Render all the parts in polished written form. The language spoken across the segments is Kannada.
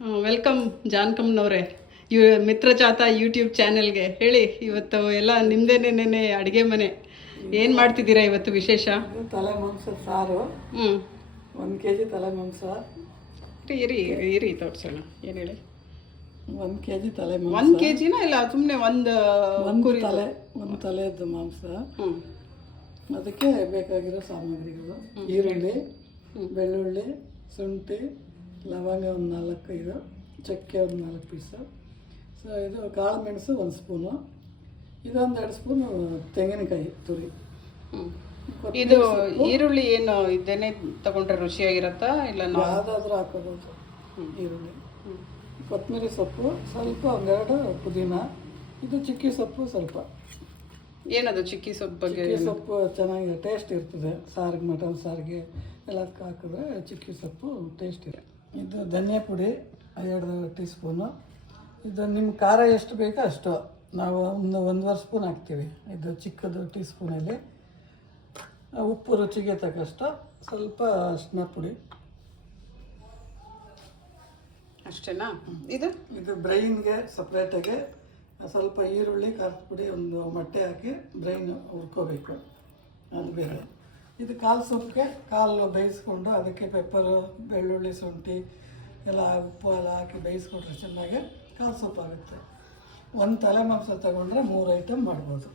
ವೆಲ್ಕಮ್ ಜಾನ್ಕಮ್ನವ್ರೆ. ಮಿತ್ರ ಚಾತ ಯೂಟ್ಯೂಬ್ ಚಾನೆಲ್ಗೆ ಹೇಳಿ. ಇವತ್ತು ಎಲ್ಲ ನಿಮ್ಮದೇನೇನೇ ಅಡುಗೆ ಮನೆ ಏನು ಮಾಡ್ತಿದ್ದೀರಾ ಇವತ್ತು ವಿಶೇಷ? ತಲೆ ಮಾಂಸ ಸಾರು. 1 kg ತಲೆ ಮಾಂಸ. ಇರಿ ಇರಿ ತೋರಿಸೋಣ. ಏನು ಹೇಳಿ? 1 kg ತಲೆ ಮಾಂಸ. 1 kgನ ಇಲ್ಲ, ಸುಮ್ಮನೆ ಒಂದು ತಲೆದ್ದು ಮಾಂಸ. ಅದಕ್ಕೆ ಬೇಕಾಗಿರೋ ಸಾಮಗ್ರಿಗಳು: ಈರುಳ್ಳಿ, ಬೆಳ್ಳುಳ್ಳಿ, ಶುಂಠಿ, ಲವಂಗ ಒಂದು 4-5, ಚಕ್ಕೆ ಒಂದು 4 ಪೀಸು. ಸೊ ಇದು ಕಾಳು ಮೆಣಸು 1 ಸ್ಪೂನು, ಇದೊಂದು 2 ಸ್ಪೂನು ತೆಂಗಿನಕಾಯಿ ತುರಿ. ಇದು ಈರುಳ್ಳಿ ಏನು ಇದೇನೆ ತಗೊಂಡ್ರೆ ರುಚಿಯಾಗಿರತ್ತಾ ಇಲ್ಲ ಯಾವುದಾದ್ರೂ ಹಾಕೋಬೋದು. ಈರುಳ್ಳಿ, ಕೊತ್ತಂಬರಿ ಸೊಪ್ಪು ಸ್ವಲ್ಪ, 1-2 ಪುದೀನ, ಇದು ಚಿಕ್ಕಿ ಸೊಪ್ಪು ಸ್ವಲ್ಪ. ಏನದು ಚಿಕ್ಕಿ ಸೊಪ್ಪು ಬಗ್ಗೆ? ಚಿಕ್ಕಿ ಸೊಪ್ಪು ಚೆನ್ನಾಗಿ ಟೇಸ್ಟ್ ಇರ್ತದೆ ಸಾರಿಗೆ, ಮಟನ್ ಸಾರಿಗೆ ಎಲ್ಲದಕ್ಕೆ ಹಾಕಿದ್ರೆ ಚಿಕ್ಕಿ ಸೊಪ್ಪು ಟೇಸ್ಟ್ ಇದೆ. ಇದು ಧನಿಯಾ ಪುಡಿ 2 ಟೀ ಸ್ಪೂನು. ಇದು ನಿಮ್ಮ ಖಾರ ಎಷ್ಟು ಬೇಕೋ ಅಷ್ಟು, ನಾವು 1.5 ಸ್ಪೂನ್ ಹಾಕ್ತೀವಿ. ಇದು ಚಿಕ್ಕದು ಟೀ ಸ್ಪೂನಲ್ಲಿ. ಉಪ್ಪು ರುಚಿಗೆ ತಕ್ಕಷ್ಟು, ಸ್ವಲ್ಪ ಅರಿಶಿನ ಪುಡಿ ಅಷ್ಟೇನಾ? ಇದು ಬ್ರೈನ್ಗೆ ಸಪ್ರೇಟಾಗಿ ಸ್ವಲ್ಪ ಈರುಳ್ಳಿ, ಖಾರದ ಪುಡಿ, ಒಂದು ಮೊಟ್ಟೆ ಹಾಕಿ ಬ್ರೈನ್ ಹುರ್ಕೋಬೇಕು, ಅದು ಬೇರೆ. ಇದು ಕಾಲು ಸೊಪ್ಪಿಗೆ ಕಾಲು ಬೇಯಿಸ್ಕೊಂಡು ಅದಕ್ಕೆ ಪೆಪ್ಪರು, ಬೆಳ್ಳುಳ್ಳಿ, ಶುಂಠಿ ಎಲ್ಲ ಉಪ್ಪು ಎಲ್ಲ ಹಾಕಿ ಬೇಯಿಸ್ಕೊಂಡ್ರೆ ಚೆನ್ನಾಗಿ ಕಾಲು ಸೊಪ್ಪು ಆಗುತ್ತೆ. 1 ತಲೆ ಮಾಂಸ ತಗೊಂಡ್ರೆ 3 ಐಟಮ್ ಮಾಡ್ಬೋದು.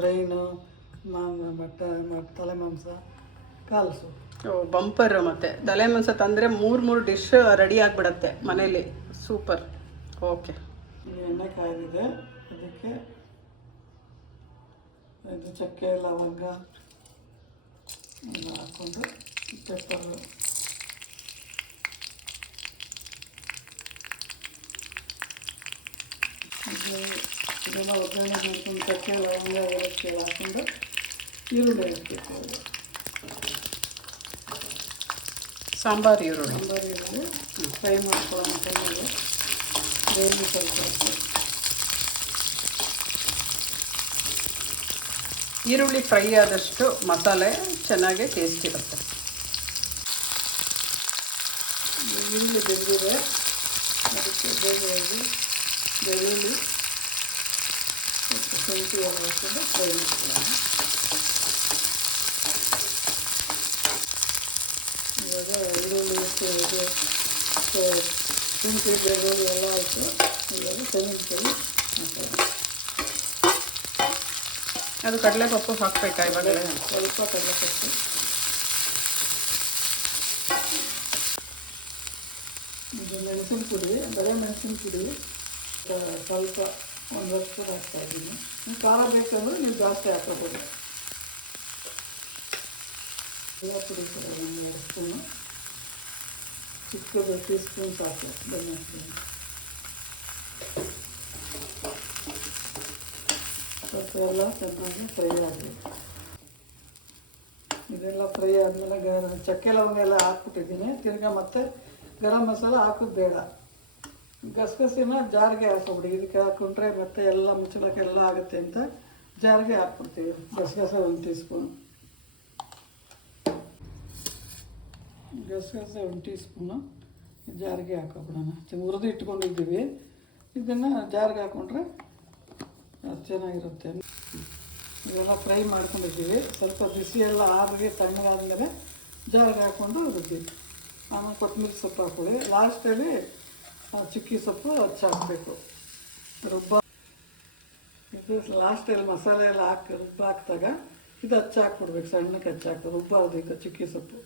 ಬ್ರೈನು, ತಲೆ ಮಾಂಸ, ಕಾಲು ಸೊಪ್ಪು. ಬಂಪರ್. ಮತ್ತು ತಲೆ ಮಾಂಸ ತಂದರೆ 3 ಡಿಶ್ ರೆಡಿ ಆಗಿಬಿಡತ್ತೆ ಮನೇಲಿ. ಸೂಪರ್. ಓಕೆ. ಎಣ್ಣೆ ಕಾಯ್ದಿದೆ, ಅದಕ್ಕೆ ಇದು ಚಕ್ಕೆ, ಲವಂಗ ಎಲ್ಲ ಹಾಕ್ಕೊಂಡು, ಪೆಪ್ಪರು, ಇದೆಲ್ಲ ಒಗ್ಗರಣೆ ಮಾಡ್ಕೊಂಡು ಚಕ್ಕೆ, ಲವಂಗ, ಏಲಕ್ಕಿ ಎಲ್ಲ ಹಾಕ್ಕೊಂಡು ಈರುಳ್ಳಿ ಹಾಕಬೇಕು. ಸಾಂಬಾರು ಈರುಳ್ಳಿ ಫ್ರೈ ಮಾಡ್ಕೊಳ್ಳೋಣ. ಟೈಮಲ್ಲಿ ಬೇರೆ ಸ್ವಲ್ಪ ಈರುಳ್ಳಿ ಫ್ರೈ ಆದಷ್ಟು ಮಸಾಲೆ ಚೆನ್ನಾಗಿ ಟೇಸ್ಟ್ ಇರುತ್ತೆ. ಈರುಳ್ಳಿ ಬೆಂದಿದೆ, ಅದಕ್ಕೆ ಬೆಳ್ಳುಳ್ಳಿ ಸ್ವಲ್ಪ ಶುಂಠಿ ಎಲ್ಲ ಹಾಕಿದ್ರೆ ಫ್ರೈ ಮಾಡ್ಕೊಳ್ಳೋಣ. ಇವಾಗ ಈರುಳ್ಳಿ ಶುಂಠಿ, ಬೆಳ್ಳುಳ್ಳಿ ಎಲ್ಲ ಆಯಿತು. ಇವಾಗ ತೆಂಗಿನಕಾಯಿ ಮಸಾಲೆ, ಅದು ಕಡಲೆಪಪ್ಪು ಹಾಕಬೇಕಾ ಇವಾಗ? ಸ್ವಲ್ಪ ಕಡಲೆಪಪ್ಪು, ಇದು ಮೆಣಸಿನ ಪುಡಿ, ಬರೀ ಮೆಣಸಿನ ಪುಡಿ ಸ್ವಲ್ಪ 1 ಸ್ಪೂನ್ ಹಾಕ್ತಾಯಿದ್ದೀನಿ. ನೀವು ಖಾರ ಬೇಕಂದ್ರೆ ನೀವು ಜಾಸ್ತಿ ಹಾಕೋಬೋದು. ಎಲ್ಲ ಪುಡಿ 1-2 ಸ್ಪೂನು, ಚಿಕ್ಕದು ಟೀ ಸ್ಪೂನ್ ಸಾಕು ಧನಿಯಾ ಪುಡಿ. ಸ್ವಲ್ಪ ಎಲ್ಲ ಚೆನ್ನಾಗಿ ಫ್ರೈ ಆಗಬೇಕು. ಇದೆಲ್ಲ ಫ್ರೈ ಆದಮೇಲೆ ಚಕ್ಕೆ ಲವಂಗ ಎಲ್ಲ ಹಾಕ್ಬಿಟ್ಟಿದ್ದೀನಿ. ತಿರ್ಗಾ ಮತ್ತೆ ಗರಂ ಮಸಾಲ ಹಾಕೋದು ಬೇಡ. ಗಸಗಸಿನ ಜಾರಿಗೆ ಹಾಕೋಬಿಡಿ. ಇದಕ್ಕೆ ಹಾಕ್ಕೊಂಡ್ರೆ ಮತ್ತೆ ಎಲ್ಲ ಮುಚ್ಚಳಕ್ಕೆಲ್ಲ ಆಗುತ್ತೆ ಅಂತ ಜಾರಿಗೆ ಹಾಕ್ಬಿಡ್ತೀವಿ. ಗಸಗಸೆ 1 ಟೀ ಸ್ಪೂನು, ಗಸಗಸೆ 1 ಟೀ ಸ್ಪೂನು ಜಾರಿಗೆ ಹಾಕೋಬಿಡೋಣ. ಹುರಿದು ಇಟ್ಕೊಂಡಿದ್ದೀವಿ, ಇದನ್ನು ಜಾರಿಗೆ ಹಾಕ್ಕೊಂಡ್ರೆ ಅದು ಚೆನ್ನಾಗಿರುತ್ತೆ. ಇದೆಲ್ಲ ಫ್ರೈ ಮಾಡ್ಕೊಂಡಿದ್ದೀವಿ. ಸ್ವಲ್ಪ ಬಿಸಿ ಎಲ್ಲ ಆಗಿ ತಣ್ಣಗಾದ್ಮೇಲೆ ಜಾರಿಗೆ ಹಾಕ್ಕೊಂಡು ರುಬ್ಬಿದ್ದು. ಆಮೇಲೆ ಕೊತ್ತಂಬರಿ ಸೊಪ್ಪು ಹಾಕೊಳ್ಳಿ. ಲಾಸ್ಟಲ್ಲಿ ಚಿಕ್ಕಿ ಸೊಪ್ಪು ಹಾಕಬೇಕು. ಇದು ಲಾಸ್ಟಲ್ಲಿ ಮಸಾಲೆ ಎಲ್ಲ ಹಾಕಿದಾಗ ಇದು ಹಾಕ್ಬಿಡ್ಬೇಕು. ಸಣ್ಣಕ್ಕೆ ಹಾಕಿ ರುಬ್ಬಾರ್ದು. ಇದು ಚಿಕ್ಕಿ ಸೊಪ್ಪು.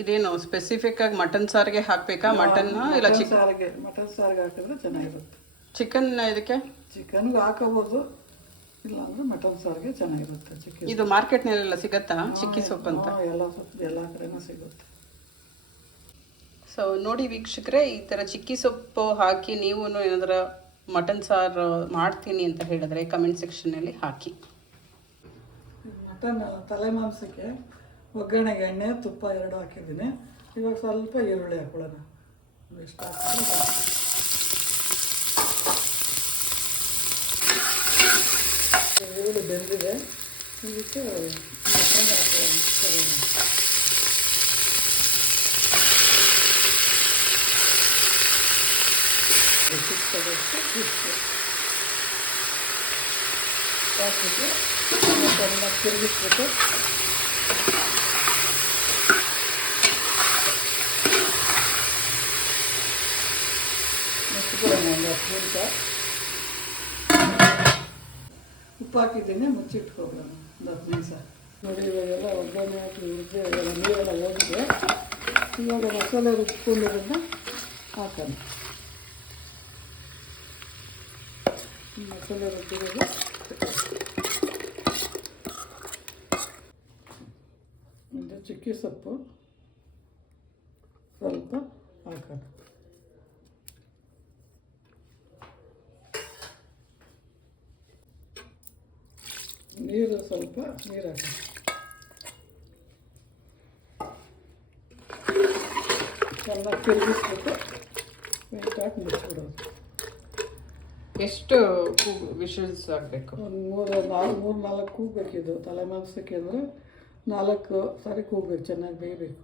ಇದೇನು ಸ್ಪೆಸಿಫಿಕ್ ಆಗಿ ಮಟನ್ ಸಾರಿಗೆ ಹಾಕಬೇಕಾ? ಮಟನ್ ಇಲ್ಲ ಮಟನ್ ಸಾರಿಗೆ ಹಾಕಿದ್ರೆ ಚೆನ್ನಾಗಿರುತ್ತೆ. ಚಿಕನ್ ಇದಕ್ಕೆ ಚಿಕನ್ಗೂ ಹಾಕೋಬೋದು, ಇಲ್ಲಾಂದ್ರೆ ಮಟನ್ ಸಾರಿಗೆ ಚೆನ್ನಾಗಿರುತ್ತೆ. ಚಿಕ್ಕಿ ಇದು ಮಾರ್ಕೆಟ್ನಲ್ಲೆಲ್ಲ ಸಿಗತ್ತಾ ಚಿಕ್ಕಿ ಸೊಪ್ಪು ಅಂತ? ಎಲ್ಲ ಸೊಪ್ಪು ಎಲ್ಲ ಕಡೆನೂ ಸಿಗುತ್ತೆ. ಸೊ ನೋಡಿ ವೀಕ್ಷಕರೇ, ಈ ಥರ ಚಿಕ್ಕಿ ಸೊಪ್ಪು ಹಾಕಿ ನೀವು ಏನಾದರೂ ಮಟನ್ ಸಾರು ಮಾಡ್ತೀನಿ ಅಂತ ಹೇಳಿದ್ರೆ ಕಮೆಂಟ್ ಸೆಕ್ಷನ್ನಲ್ಲಿ ಹಾಕಿ. ಮಟನ್ ತಲೆ ಮಾಂಸಕ್ಕೆ ಒಗ್ಗರಣೆಗೆ ಎಣ್ಣೆ, ತುಪ್ಪ 2 ಹಾಕಿದ್ದೀನಿ. ಇವಾಗ ಸ್ವಲ್ಪ ಈರುಳ್ಳಿ ಹಾಕೊಳ್ಳೋಣ. ಎಷ್ಟು ಹಾಕಿದ್ರೆ ಈರುಳ್ಳಿ ಬೆಂದಿದೆ. ಇದಕ್ಕೆ ಮಟನ್ ಹಾಕೋಣ. 1 ಇಷ್ಟಪಟ್ಟು ಇಷ್ಟು ಹಾಕಿಟ್ಟು ಚೆನ್ನಾಗಿ ತಿರುಗಿಸ್ಬಿಟ್ಟು ಮುಚ್ಚಿಬಿಡೋಣ ಒಂದು 10 ನಿಮಿಷ. ಉಪ್ಪು ಹಾಕಿದ್ದೀನಿ, ಮುಚ್ಚಿಟ್ಕೊಬಿಡೋಣ ಒಂದು 10 ನಿಮಿಷ. ನೋಡಿ ಇವಾಗೆಲ್ಲ ಒಗ್ಗರಣೆ ಹಾಕಿ ಹುರಿದು ಇವಾಗ ನೀರೆಲ್ಲ ಹೋಗಿದೆ. ಇವಾಗ ಮಸಾಲೆ ರುಬ್ಕೊಂಡಿರೋದನ್ನ ಹಾಕೋಣ. ಮಸಾಲೆ ರುಬ್ಬಿರೋದು ಒಂದು ಚಿಕ್ಕಿ ಸೊಪ್ಪು ಸ್ವಲ್ಪ ಹಾಕೋಣ. ನೀರು ಸ್ವಲ್ಪ ನೀರು ಹಾಕೋಣ. ಚೆನ್ನಾಗಿ ತಿರುಗಿಸ್ಬಿಟ್ಟು ವೆಂಟಾಕಿ ಮುಚ್ಚಿಬಿಡೋದು. ಎಷ್ಟು ವಿಷಲ್ಸ್ ಆಗಬೇಕು? ಒಂದು 3-4 ಕೂಗಬೇಕಿದು. ತಲೆ ಮಾಂಸಕ್ಕೆ ಅಂದರೆ 4 ಸಾರಿ ಕೂಗಬೇಕು, ಚೆನ್ನಾಗಿ ಬೇಯಬೇಕು.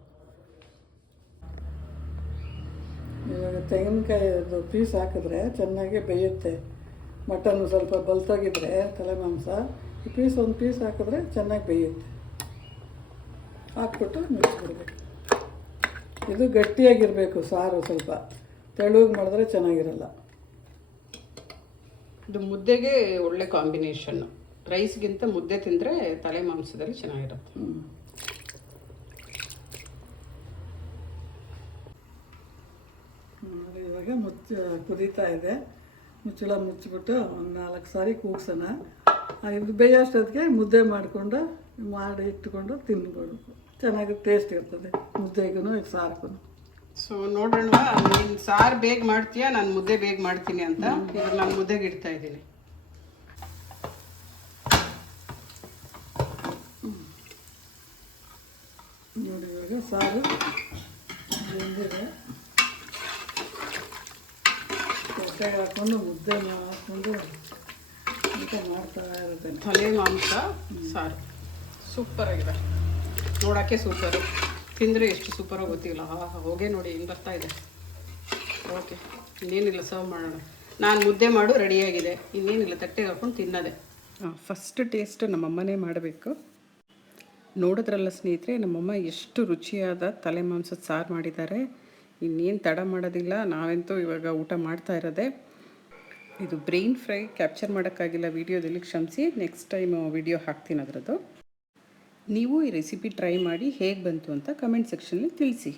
ಇವಾಗ ತೆಂಗಿನಕಾಯಿದು ಪೀಸ್ ಹಾಕಿದ್ರೆ ಚೆನ್ನಾಗಿ ಬೇಯುತ್ತೆ. ಮಟನ್ ಸ್ವಲ್ಪ ಬಲ್ತೋಗಿದ್ರೆ ತಲೆ ಮಾಂಸ, ಈ ಒಂದು ಪೀಸ್ ಹಾಕಿದ್ರೆ ಚೆನ್ನಾಗಿ ಬೇಯುತ್ತೆ. ಹಾಕ್ಬಿಟ್ಟು ಮುಚ್ಚಿಬಿಡ್ಬೇಕು. ಇದು ಗಟ್ಟಿಯಾಗಿರಬೇಕು ಸಾರು, ಸ್ವಲ್ಪ ತೆಳುಗೆ ಮಾಡಿದ್ರೆ ಚೆನ್ನಾಗಿರಲ್ಲ. ಇದು ಮುದ್ದೆಗೆ ಒಳ್ಳೆ ಕಾಂಬಿನೇಷನ್. ರೈಸ್ಗಿಂತ ಮುದ್ದೆ ತಿಂದರೆ ತಲೆ ಮಾಂಸದಲ್ಲಿ ಚೆನ್ನಾಗಿರುತ್ತೆ. ಇವಾಗ ಕುದೀತಾ ಇದೆ. ಮುಚ್ಚಳ ಮುಚ್ಚಿಬಿಟ್ಟು ಒಂದು 4 ಸಾರಿ ಕೂಗ್ಸೋಣ. ಇದು ಬೇಯೋಷ್ಟೊತ್ತಿಗೆ ಮುದ್ದೆ ಮಾಡಿ ಇಟ್ಕೊಂಡು ತಿನ್ಬೋದು. ಚೆನ್ನಾಗಿ ಟೇಸ್ಟ್ ಇರ್ತದೆ ಮುದ್ದೆಗೂ ಸಾರಿಗೂ. ಸೊ ನೋಡೋಣ, ನೀನು ಸಾರು ಬೇಗ ಮಾಡ್ತೀಯಾ, ನಾನು ಮುದ್ದೆ ಬೇಗ ಮಾಡ್ತೀನಿ ಅಂತ. ಇವಾಗ ನಾನು ಮುದ್ದೆಗೆ ಇಡ್ತಾ ಇದ್ದೀನಿ. ನೋಡಿ ಇವಾಗ ಸಾರು ಬೆಂದಿದೆ. ಹೊಟ್ಟೆಗೆ ಹಾಕ್ಕೊಂಡು ಮುದ್ದೆ ಹಾಕ್ಕೊಂಡು ಅಂತ ಮಾಡ್ತಾ ಇರುತ್ತೆ. ತಲೆ ಮಾಂಸ ಸಾರು ಸೂಪರ್ ಆಗಿದೆ, ನೋಡೋಕ್ಕೆ ಸೂಪರು. ತಿಂದರೆ ಎಷ್ಟು ಸೂಪರೋ ಗೊತ್ತಿಲ್ಲ. ಹೋಗೇ ನೋಡಿ ಹಿಂಗೆ ಬರ್ತಾ ಇದೆ. ಓಕೆ, ಇನ್ನೇನಿಲ್ಲ, ಸರ್ವ್ ಮಾಡೋಣ. ನಾನು ಮುದ್ದೆ ಮಾಡು ರೆಡಿಯಾಗಿದೆ, ಇನ್ನೇನಿಲ್ಲ, ತಟ್ಟೆಗೆ ಹಾಕ್ಕೊಂಡು ತಿನ್ನೋದೆ. ಫಸ್ಟ್ ಟೇಸ್ಟ್ ನಮ್ಮಮ್ಮನೇ ಮಾಡಬೇಕು. ನೋಡಿದ್ರಲ್ಲ ಸ್ನೇಹಿತರೆ, ನಮ್ಮಮ್ಮ ಎಷ್ಟು ರುಚಿಯಾದ ತಲೆ ಮಾಂಸದ ಸಾರು ಮಾಡಿದ್ದಾರೆ. ಇನ್ನೇನು ತಡ ಮಾಡೋದಿಲ್ಲ, ನಾವಂತೂ ಇವಾಗ ಊಟ ಮಾಡ್ತಾ ಇರೋದೆ. ಇದು ಬ್ರೈನ್ ಫ್ರೈ ಕ್ಯಾಪ್ಚರ್ ಮಾಡೋಕ್ಕಾಗಿಲ್ಲ ವೀಡಿಯೋದಲ್ಲಿ, ಕ್ಷಮಿಸಿ. ನೆಕ್ಸ್ಟ್ ಟೈಮ್ ವಿಡಿಯೋ ಹಾಕ್ತೀನಿ ಅದರದ್ದು. ನೀವು ಈ ರೆಸಿಪಿ ಟ್ರೈ ಮಾಡಿ ಹೇಗೆ ಬಂತು ಅಂತ ಕಮೆಂಟ್ ಸೆಕ್ಷನಲ್ಲಿ ತಿಳಿಸಿ.